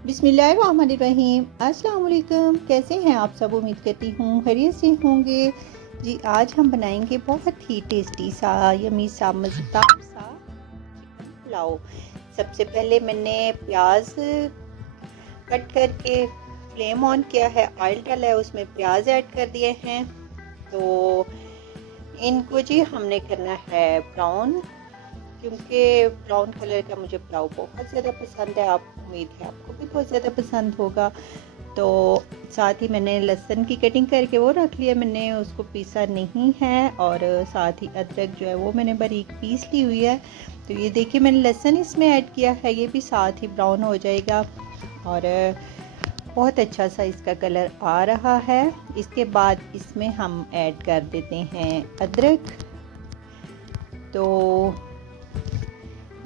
बिस्मिल्लाहिर्रहमानिर्रहीम। अस्सलाम वालेकुम। कैसे हैं आप सब? उम्मीद करती हूँ खैरियत से होंगे। जी, आज हम बनाएंगे बहुत ही टेस्टी सा, यमी सा, मज़ेदार सा चिकन पुलाव। सबसे पहले मैंने प्याज कट करके फ्लेम ऑन किया है, ऑयल डाला है, उसमें प्याज ऐड कर दिए हैं। तो इनको जी हमने करना है ब्राउन, क्योंकि ब्राउन कलर का मुझे पुलाव बहुत ज़्यादा पसंद है। आप उम्मीद है आपको भी बहुत ज़्यादा पसंद होगा। तो साथ ही मैंने लहसुन की कटिंग करके वो रख लिया, मैंने उसको पीसा नहीं है। और साथ ही अदरक जो है वो मैंने बारीक पीस ली हुई है। तो ये देखिए मैंने लहसुन इसमें ऐड किया है, ये भी साथ ही ब्राउन हो जाएगा और बहुत अच्छा सा इसका कलर आ रहा है। इसके बाद इसमें हम ऐड कर देते हैं अदरक। तो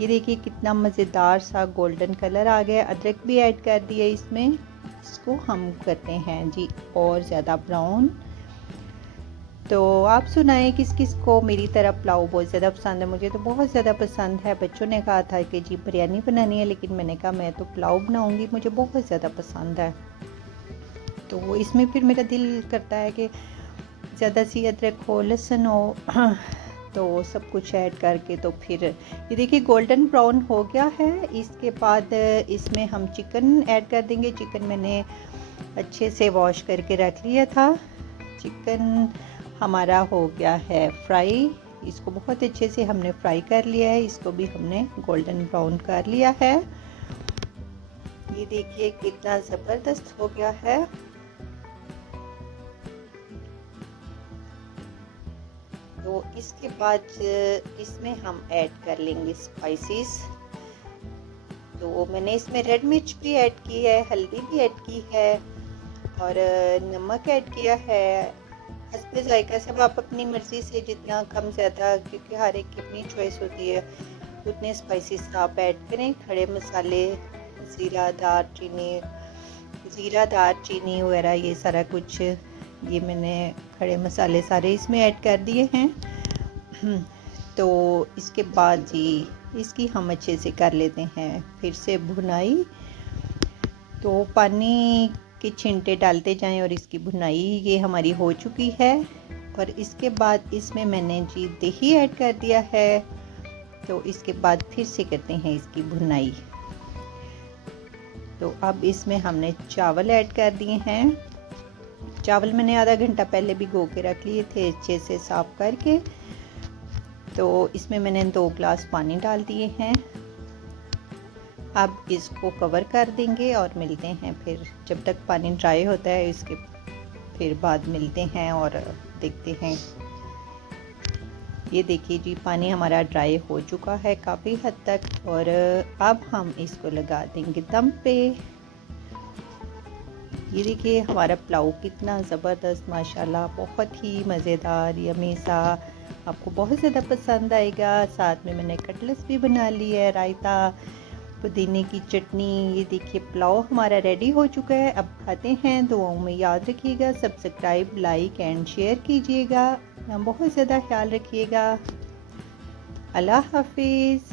ये देखिए कितना मज़ेदार सा गोल्डन कलर आ गया। अदरक भी ऐड कर दिया इसमें। इसको हम करते हैं जी और ज़्यादा ब्राउन। तो आप सुनाएं किस किस को मेरी तरह पुलाव बहुत ज़्यादा पसंद है। मुझे तो बहुत ज़्यादा पसंद है। बच्चों ने कहा था कि जी बिरयानी बनानी है, लेकिन मैंने कहा मैं तो पुलाव बनाऊंगी, मुझे बहुत ज़्यादा पसंद है। तो इसमें फिर मेरा दिल करता है कि ज़्यादा सी अदरक हो, लहसुन हो तो सब कुछ ऐड करके। तो फिर ये देखिए गोल्डन ब्राउन हो गया है। इसके बाद इसमें हम चिकन ऐड कर देंगे। चिकन मैंने अच्छे से वॉश करके रख लिया था। चिकन हमारा हो गया है फ्राई। इसको बहुत अच्छे से हमने फ्राई कर लिया है। इसको भी हमने गोल्डन ब्राउन कर लिया है। ये देखिए कितना ज़बरदस्त हो गया है। तो इसके बाद इसमें हम ऐड कर लेंगे स्पाइसेस। तो मैंने इसमें रेड मिर्च भी ऐड की है, हल्दी भी ऐड की है और नमक ऐड किया है। हस्बे जायका सब आप अपनी मर्ज़ी से जितना कम ज़्यादा, क्योंकि हर एक की अपनी चॉइस होती है, उतने स्पाइसेस आप ऐड करें। खड़े मसाले, ज़ीरा, दालचीनी वगैरह ये सारा कुछ, ये मैंने खड़े मसाले सारे इसमें ऐड कर दिए हैं। तो इसके बाद जी इसकी हम अच्छे से कर लेते हैं फिर से भुनाई। तो पानी के छिंटे डालते जाएं और इसकी भुनाई ये हमारी हो चुकी है। और इसके बाद इसमें मैंने जी दही ऐड कर दिया है। तो इसके बाद फिर से करते हैं इसकी भुनाई। तो अब इसमें हमने चावल ऐड कर दिए हैं। चावल मैंने आधा घंटा पहले भिगो के रख लिए थे अच्छे से साफ करके। तो इसमें मैंने 2 ग्लास पानी डाल दिए हैं। अब इसको कवर कर देंगे और मिलते हैं फिर जब तक पानी ड्राई होता है। इसके फिर बाद मिलते हैं और देखते हैं। ये देखिए जी पानी हमारा ड्राई हो चुका है काफ़ी हद तक और अब हम इसको लगा देंगे दम पे। ये देखिए हमारा पुलाव कितना ज़बरदस्त, माशाल्लाह, बहुत ही मज़ेदार, यमी सा, आपको बहुत ज़्यादा पसंद आएगा। साथ में मैंने कटलेट्स भी बना ली है, रायता, पुदीने की चटनी। ये देखिए पुलाव हमारा रेडी हो चुका है। अब खाते हैं। दुआओं में याद रखिएगा, सब्सक्राइब, लाइक एंड शेयर कीजिएगा। बहुत ज़्यादा ख्याल रखिएगा। अल्लाह हाफिज़।